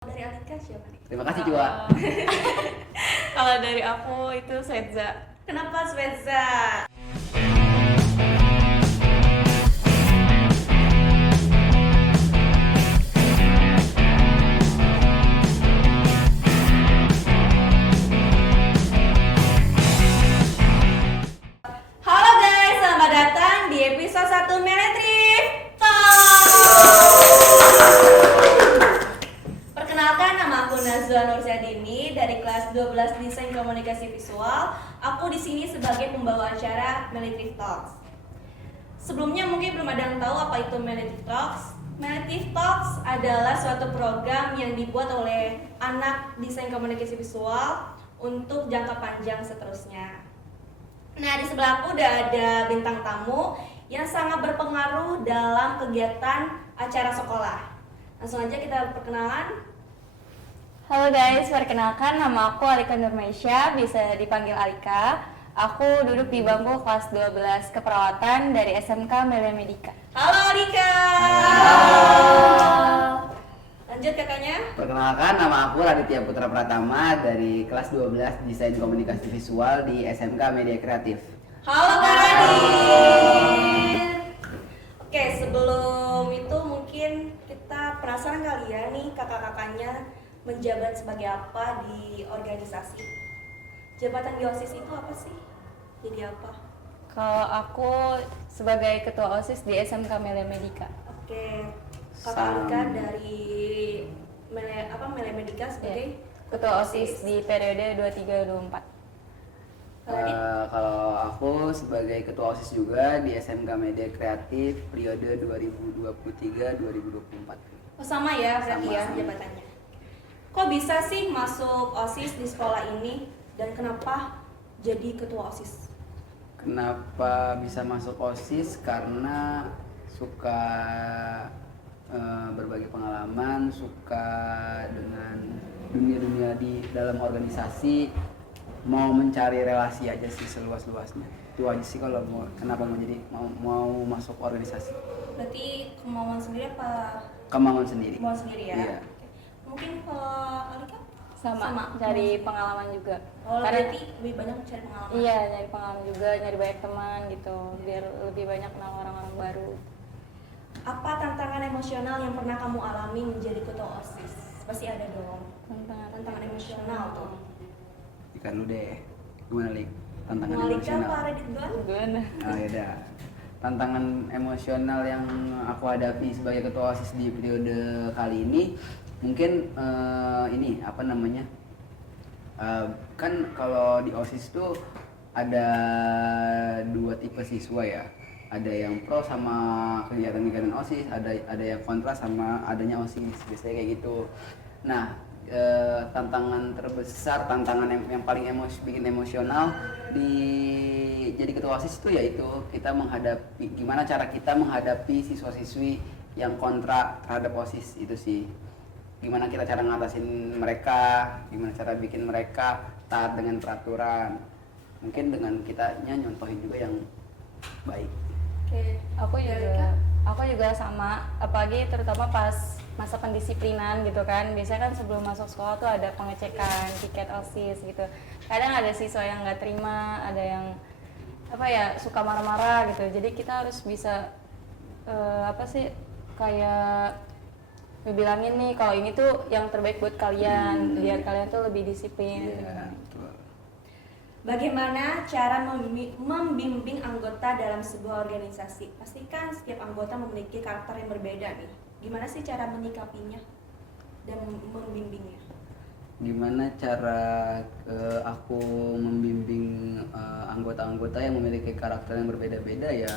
Dari Alika siapa nih? Terima kasih Cua. Kalau dari aku itu Swetza. Kenapa Swetza? Halo guys, selamat datang di episode 1 Meletrip Talk. Perkenalkan, nama aku Nazwa Nursyadini dari kelas 12 Desain Komunikasi Visual. Aku di sini sebagai pembawa acara Meletrip Talks. Sebelumnya mungkin belum ada yang tahu apa itu Meletrip Talks. Meletrip Talks adalah suatu program yang dibuat oleh anak desain komunikasi visual untuk jangka panjang seterusnya. Nah, di sebelah aku udah ada bintang tamu yang sangat berpengaruh dalam kegiatan acara sekolah. Langsung aja kita perkenalan. Halo guys, perkenalkan nama aku Alika Nurmaisya, bisa dipanggil Alika. Aku duduk di bangku kelas 12 keperawatan dari SMK Melia Medica. Halo Alika. Lanjut kakaknya. Perkenalkan, nama aku Raditya Putra Pratama dari kelas 12 Desain Komunikasi Visual di SMK Media Kreatif. Halo Kak Radit. Oke, sebelum itu mungkin kita penasaran kali ya nih kakak-kakaknya menjabat sebagai apa di organisasi. Jabatan di OSIS itu apa sih? Jadi apa? Kalau aku sebagai ketua OSIS di SMK Melia Medica. Oke, kakak Alika dari Melia Medica sebagai Ketua OSIS di periode 23-24. Radit. Kalau aku sebagai ketua OSIS juga di SMK Media Kreatif periode 2023-2024. Oh, sama ya berarti Sama ya sih. jabatannya. Kok bisa sih masuk OSIS di sekolah ini dan kenapa jadi ketua OSIS? Kenapa bisa masuk OSIS? Karena suka berbagi pengalaman, suka dengan dunia-dunia di dalam organisasi, mau mencari relasi aja sih seluas-luasnya. Itu aja sih kalau kenapa mau masuk organisasi. Berarti kemauan sendiri apa? Kemauan sendiri. Kemauan sendiri ya? Iya. Oke. Mungkin kalau Alika? Sama, cari pengalaman juga. Oh, Karena berarti lebih banyak mencari pengalaman. iya, nyari pengalaman juga, nyari banyak teman gitu, biar lebih banyak kenal orang-orang baru. Apa tantangan emosional yang pernah kamu alami menjadi ketua OSIS? Pasti ada dong. Tantangan emosional tuh. Ikan lu deh. Gimana Lik? Tantangan Mau Alika emosional. apa Radit duluan? Gimana? Oh ya. Tantangan emosional yang aku hadapi sebagai ketua OSIS di periode kali ini mungkin ini apa namanya? Kan kalau di OSIS tuh ada dua tipe siswa ya. Ada yang pro sama kegiatan-kegiatan OSIS, ada yang kontra sama adanya OSIS. Biasanya kayak gitu. Nah, tantangan terbesar, tantangan yang paling bikin emosional di jadi ketua OSIS itu yaitu kita menghadapi gimana cara kita menghadapi siswa-siswi yang kontra terhadap OSIS itu sih. Gimana kita cara ngatasin mereka, gimana cara bikin mereka taat dengan peraturan. Mungkin dengan kitanya nyontohin juga yang baik. Oke. Aku Dari Alika? aku juga sama, apalagi terutama pas masa pendisiplinan gitu kan. Biasanya kan sebelum masuk sekolah tuh ada pengecekan tiket OSIS gitu. Kadang ada siswa yang nggak terima, ada yang apa ya suka marah-marah gitu. Jadi kita harus bisa apa sih kayak bilangin nih kalau ini tuh yang terbaik buat kalian, biar kalian tuh lebih disiplin. Iya, betul. Bagaimana cara membimbing anggota dalam sebuah organisasi? Pastikan setiap anggota memiliki karakter yang berbeda nih. Gimana sih cara menyikapinya dan membimbingnya? Gimana cara aku membimbing anggota-anggota yang memiliki karakter yang berbeda-beda ya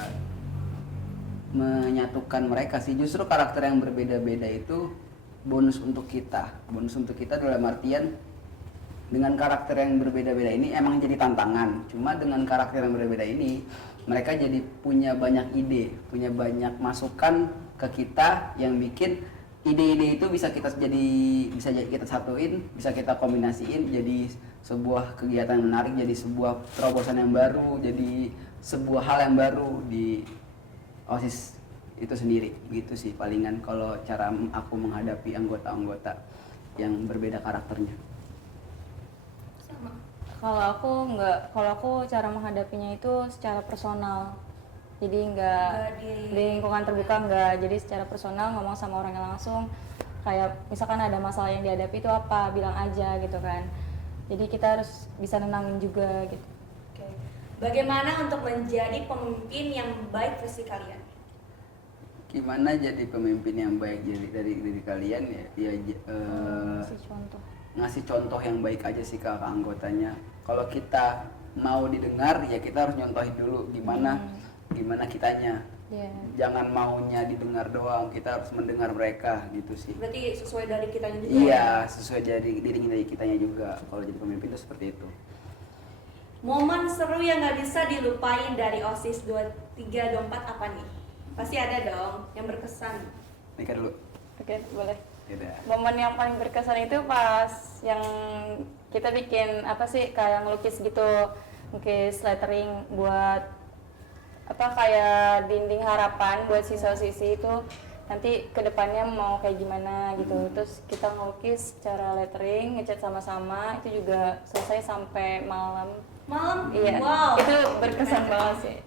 menyatukan mereka sih. Justru karakter yang berbeda-beda itu bonus untuk kita dalam artian dengan karakter yang berbeda-beda ini emang jadi tantangan, cuma dengan karakter yang berbeda ini mereka jadi punya banyak ide, punya banyak masukan ke kita yang bikin ide-ide itu bisa kita satuin, bisa kita kombinasiin jadi sebuah kegiatan yang menarik, jadi sebuah terobosan yang baru, jadi sebuah hal yang baru di OSIS itu sendiri. Gitu sih palingan kalau cara aku menghadapi anggota-anggota yang berbeda karakternya? Sama. Kalau aku cara menghadapinya itu secara personal. Jadi nggak Nggak di lingkungan terbuka, nggak. Jadi secara personal ngomong sama orangnya langsung. Kayak misalkan ada masalah yang dihadapi itu apa, bilang aja gitu kan. Jadi kita harus bisa nenangin juga gitu. Oke. Bagaimana untuk menjadi pemimpin yang baik versi kalian? Gimana jadi pemimpin yang baik dari kalian ya? Kasih contoh. Ngasih contoh yang baik aja sih ke anggotanya. Kalau kita mau didengar ya kita harus nyontohin dulu gimana kitanya. Iya. Jangan maunya didengar doang, kita harus mendengar mereka gitu sih. Berarti sesuai dari kitanya juga. Iya, sesuai dari kitanya juga. Kalau jadi pemimpin itu seperti itu. Momen seru yang nggak bisa dilupain dari OSIS 2324 apa nih? Pasti ada dong yang berkesan. Nikah dulu. Oke, boleh. Yaudah. Momen yang paling berkesan itu pas yang kita bikin apa sih kayak ngelukis gitu, ngelukis lettering buat apa kayak dinding harapan buat siswa-siswi itu nanti kedepannya mau kayak gimana gitu. Terus kita ngelukis cara lettering, ngecat sama-sama, itu juga selesai sampai malam. Malam? Iya, Wow. itu berkesan banget sih.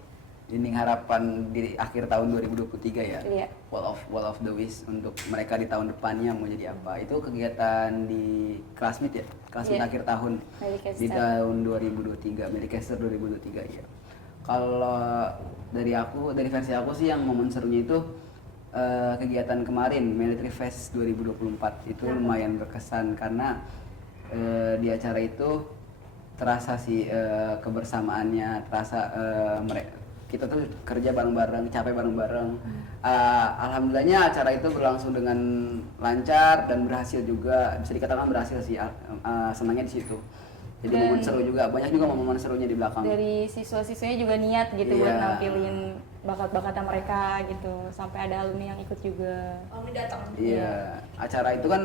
Dinding harapan di akhir tahun 2023 ya. Iya. Wall of the Wish untuk mereka di tahun depannya mau jadi apa. Itu kegiatan di Classmeet ya. Classmeet Iya. akhir tahun Medicaster. di tahun 2023, Medicaster 2023 ya. Kalau dari versi aku sih yang momen serunya itu kegiatan kemarin Military Fest 2024 itu lumayan berkesan karena di acara itu terasa sih kebersamaannya, terasa kita tuh kerja bareng-bareng, capek bareng-bareng. Alhamdulillahnya acara itu berlangsung dengan lancar dan berhasil juga, bisa dikatakan berhasil sih. Senangnya di situ. Jadi momen seru juga, banyak juga momen serunya di belakang. Dari siswa-siswanya juga niat gitu buat Iya. nampilin bakat-bakatnya mereka gitu, sampai ada alumni yang ikut juga. Oh, ini datang. Iya, acara itu kan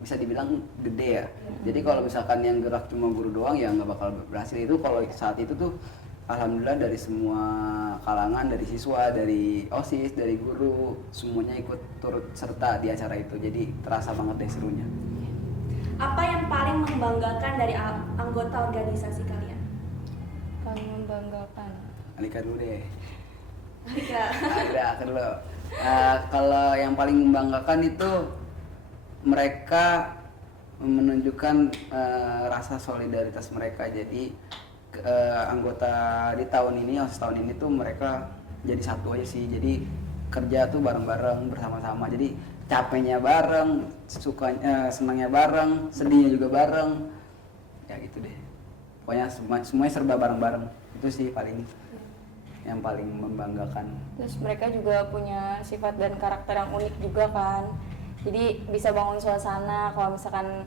bisa dibilang gede ya. Jadi kalau misalkan yang gerak cuma guru doang ya nggak bakal berhasil. Itu kalau saat itu tuh alhamdulillah dari semua kalangan, dari siswa, dari OSIS, dari guru, semuanya ikut turut serta di acara itu. Jadi terasa banget deh serunya. Apa yang paling membanggakan dari anggota organisasi kalian? Paling membanggakan. Alika dulu deh. Alika. Ada dulu. Kalau yang paling membanggakan itu mereka menunjukkan rasa solidaritas mereka. Jadi anggota di tahun ini, OSIS tahun ini tuh mereka jadi satu aja sih. Jadi kerja tuh bareng-bareng bersama-sama. Jadi capeknya bareng, senangnya bareng, sedihnya juga bareng. Ya gitu deh. Pokoknya semuanya serba bareng-bareng. Itu sih yang paling membanggakan. Terus mereka juga punya sifat dan karakter yang unik juga kan. Jadi bisa bangun suasana kalau misalkan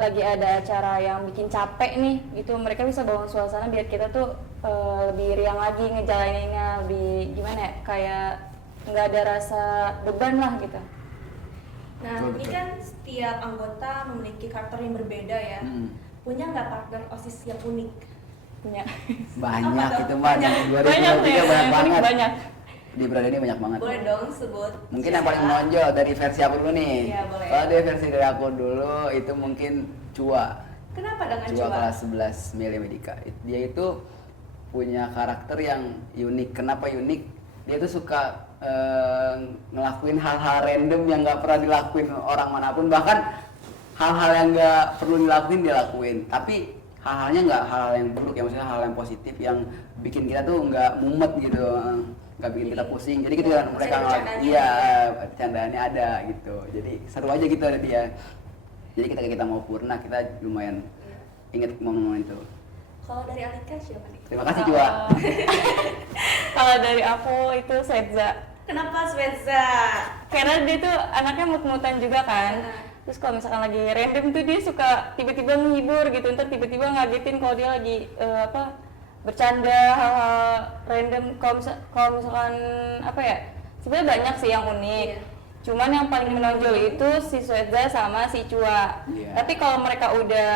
lagi ada acara yang bikin capek nih gitu, mereka bisa bangun suasana biar kita tuh lebih riang lagi ngejalaninnya, lebih gimana ya, kayak nggak ada rasa beban lah gitu. Nah, Betul, ini betul. kan setiap anggota memiliki karakter yang berbeda ya. Punya nggak partner OSIS yang unik? Punya Banyak Apa itu dong? banyak. banyak 2023 ya, banyak yang banget. banyak. Di Berada ini banyak banget. Boleh dong sebut. Mungkin yang paling menonjol dari versi aku dulu nih. Iya, boleh. Kalau dari versi dari aku dulu itu mungkin Cua. Kenapa dengan Cua Cua? kelas 11 Mele Medika. Dia itu punya karakter yang unik. Kenapa unik? Dia tuh suka ngelakuin hal-hal random yang nggak pernah dilakuin orang manapun. Bahkan hal-hal yang nggak perlu dilakuin dia lakuin. Tapi hal-halnya nggak hal-hal yang buruk ya, maksudnya hal yang positif yang bikin kita tuh nggak mumet gitu, nggak bikin kita pusing. Jadi kita Masih mereka ada bercandanya. iya bercandaannya ada gitu. Jadi seru aja gitu ada dia. Jadi kita mau purna kita lumayan inget momen-momen itu. Kalau dari Alika siapa nih? Terima kasih Cua. Kalau dari aku itu Setza. Kenapa Swetza? Karena dia tuh anaknya mut-mutan juga kan. Terus kalau misalkan lagi random tuh dia suka tiba-tiba menghibur gitu, ntar tiba-tiba ngagetin kalau dia lagi bercanda hal-hal random. Kalau misalkan apa ya, sebenarnya banyak sih yang unik. Iya. Cuman yang paling menonjol itu si Swetza sama si Cua. Iya. Tapi kalau mereka udah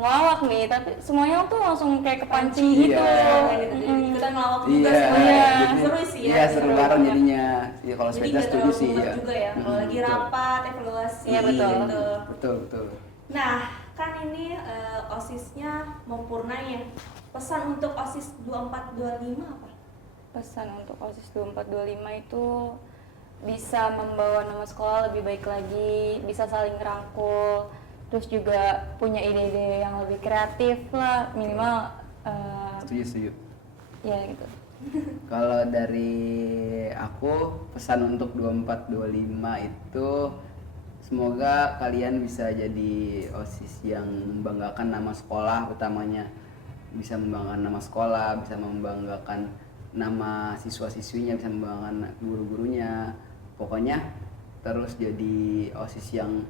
ngelawak nih, tapi semuanya tuh langsung kayak kepancing Iya. gitu. Jadi ikutan ngelawak juga Iya, semuanya. jadi- Seru sih ya. Iya seru bareng jadinya. Iya, kalau Jadi sepeda nggak setuju terlalu sih mumet ya. juga ya. Kalau lagi Betul. rapat, evaluasi Iya, betul. gitu. Betul. Nah, kan ini OSIS-nya memurnai ya. Pesan untuk OSIS 2425 apa? Pesan untuk OSIS 2425 itu bisa membawa nama sekolah lebih baik lagi, bisa saling ngerangkul, terus juga punya ide-ide yang lebih kreatif lah, minimal Setuju. ya gitu. Kalau dari aku pesan untuk 2425 itu semoga kalian bisa jadi OSIS yang membanggakan nama sekolah, utamanya bisa membanggakan nama sekolah, bisa membanggakan nama siswa-siswinya, bisa membanggakan guru-gurunya. Pokoknya terus jadi OSIS yang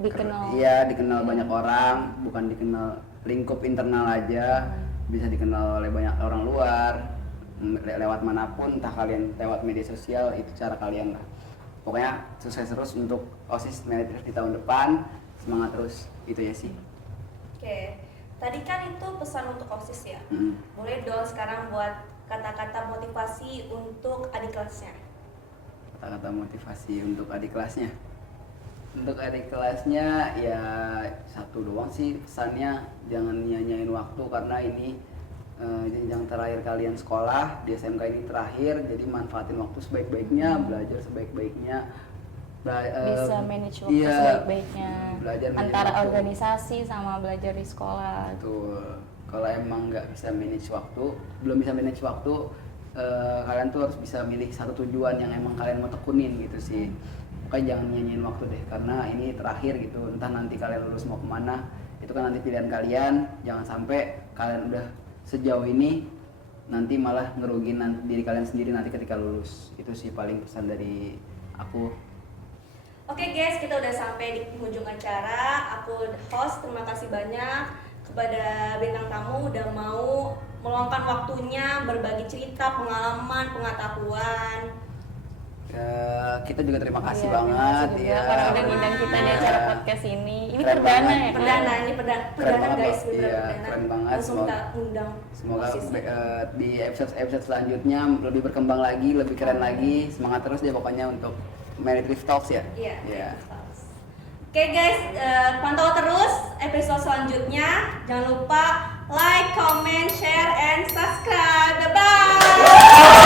Dikenal. Iya, dikenal banyak orang, bukan dikenal lingkup internal aja, bisa dikenal oleh banyak orang luar, lewat manapun, entah kalian lewat media sosial, itu cara kalian lah. Pokoknya sukses terus untuk OSIS Melitrif di tahun depan, semangat terus, itu ya sih. Oke, tadi kan itu pesan untuk OSIS ya. Mm. Boleh dong sekarang buat kata-kata motivasi untuk adik kelasnya. Kata-kata motivasi untuk adik kelasnya. Untuk adik kelasnya ya satu doang sih pesannya, jangan nyanyain waktu karena ini jenjang terakhir kalian sekolah di SMK ini terakhir, jadi manfaatin waktu sebaik-baiknya, belajar sebaik-baiknya, Bisa manage waktu iya, sebaik-baiknya belajar manage antara waktu. organisasi sama belajar di sekolah. Betul. Kalau emang nggak bisa manage waktu, belum bisa manage waktu, kalian tuh harus bisa milih satu tujuan yang emang kalian mau tekunin gitu sih. Pokoknya jangan nyanyiin waktu deh, karena ini terakhir gitu. Entah nanti kalian lulus mau kemana, itu kan nanti pilihan kalian. Jangan sampai kalian udah sejauh ini nanti malah ngerugin diri kalian sendiri nanti ketika lulus. Itu sih paling pesan dari aku. Oke guys, kita udah sampai di penghujung acara. Aku host, terima kasih banyak kepada bintang tamu udah mau meluangkan waktunya berbagi cerita, pengalaman, pengetahuan. Kita juga terima kasih Iya, terima banget kasih juga ya. karena udah ngundang kita di acara podcast ini. Ini Keren perdana banget. ya kan? Perdana, ini perdana banget, guys, Pak. beneran Iya, perdana. keren banget. Langsung kita undang Semoga OSIS-nya. di episode selanjutnya lebih berkembang lagi, lebih keren lagi. Semangat terus deh pokoknya untuk Melitrif Talks ya. Iya. Iya. Oke guys, pantau terus episode selanjutnya. Jangan lupa like, comment, share, and subscribe. Bye bye.